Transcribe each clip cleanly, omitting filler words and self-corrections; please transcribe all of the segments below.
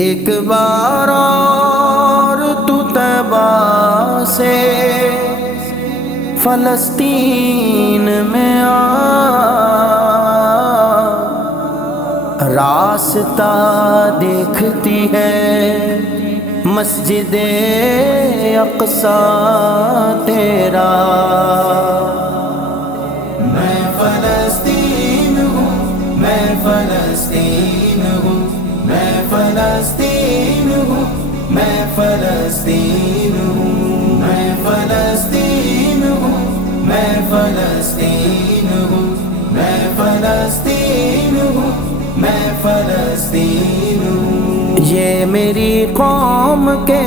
ایک بار اور تو طیبہ سے فلسطین میں آ، راستہ دیکھتی ہے مسجد اقصیٰ تیرا۔ میں فلسطین ہوں، میں فلسطین ہوں، میں فلسطین ہوں، میں فلسطین ہوں، میں فلسطین ہوں، میں فلسطین ہوں، میں فلسطین ہوں، میں فلسطین ہوں۔ یہ میری قوم کے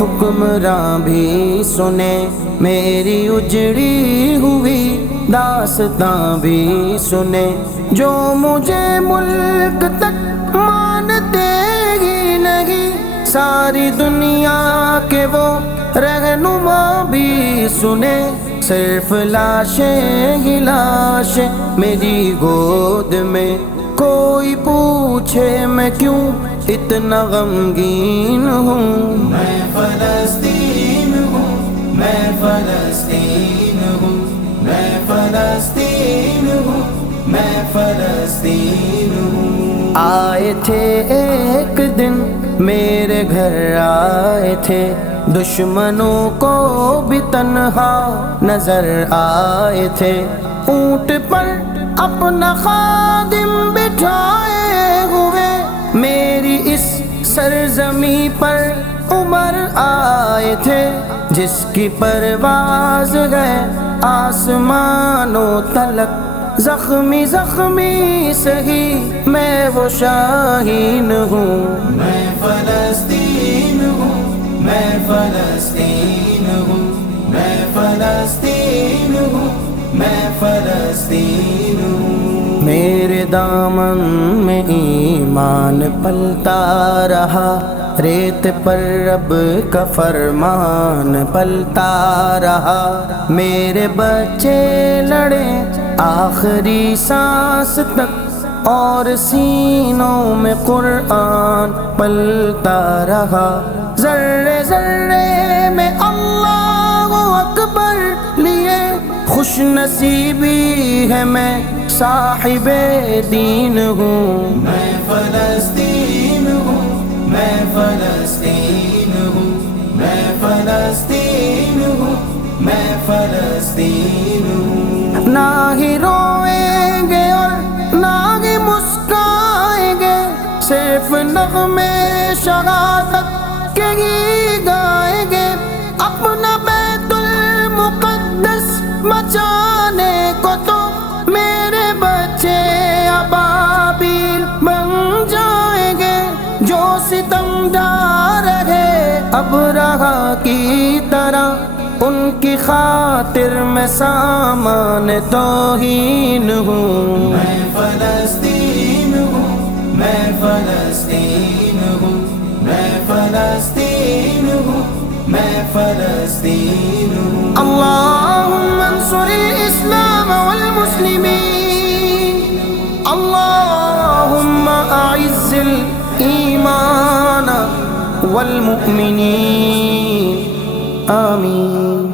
حکمراں بھی سنے، میری اجڑی ہوئی داستاں بھی سنے، جو مجھے ملک تک مانتے ہی نہیں، ساری دنیا کے وہ رہنما بھی سنے، صرف لاشیں ہی لاشیں میری گود میں، کوئی پوچھے میں کیوں اتنا غمگین ہوں۔ میں فلسطین ہوں، میں فلسطین ہوں، میں فلسطین ہوں، میں فلسطین ہوں۔ آئے تھے ایک دن میرے گھر آئے تھے، دشمنوں کو بھی تنہا نظر آئے تھے، اونٹ پر اپنا خادم بٹھائے ہوئے میری اس سرزمیں پر عمر آئے تھے، جس کی پرواز ہے آسمانوں تلک، زخمی زخمی سہی میں وہ شاہین ہوں۔ میں فلسطین ہوں، میں فلسطین ہوں، میں فلسطین ہوں، میں فلسطین ہوں۔ میرے دامن میں ایمان پلتا رہا، ریت پر رب کا فرمان پلتا رہا، میرے بچے لڑے آخری سانس تک، اور سینوں میں قرآن پلتا رہا، ذرے ذرے میں اللہ اکبر لیے خوش نصیبی ہے میں صاحب دین ہوں۔ میں فلسطین ہوں، میں فلسطین ہوں، میں فلسطین ہوں، میں فلسطین ہوں۔ نہ ہی روئیں گے اور نہ ہی مسکرائیں گے، صرف نغمے شہادت کے ہی گائیں گے، اپنا بیت المقدس بچانے کو تو میرے بچے ابابیل بن جائیں گے، جو ستم ڈھا رہے ابرہہ کی طرح، ان کی خاطر میں سامان توہین ہوں۔ میں فلسطین ہوں، میں فلسطین ہوں، میں فلسطین ہوں، میں فلسطین ہوں۔ اللہم انصر الاسلام والمسلمین، اللہم اعز الایمان والمؤمنین، آمین۔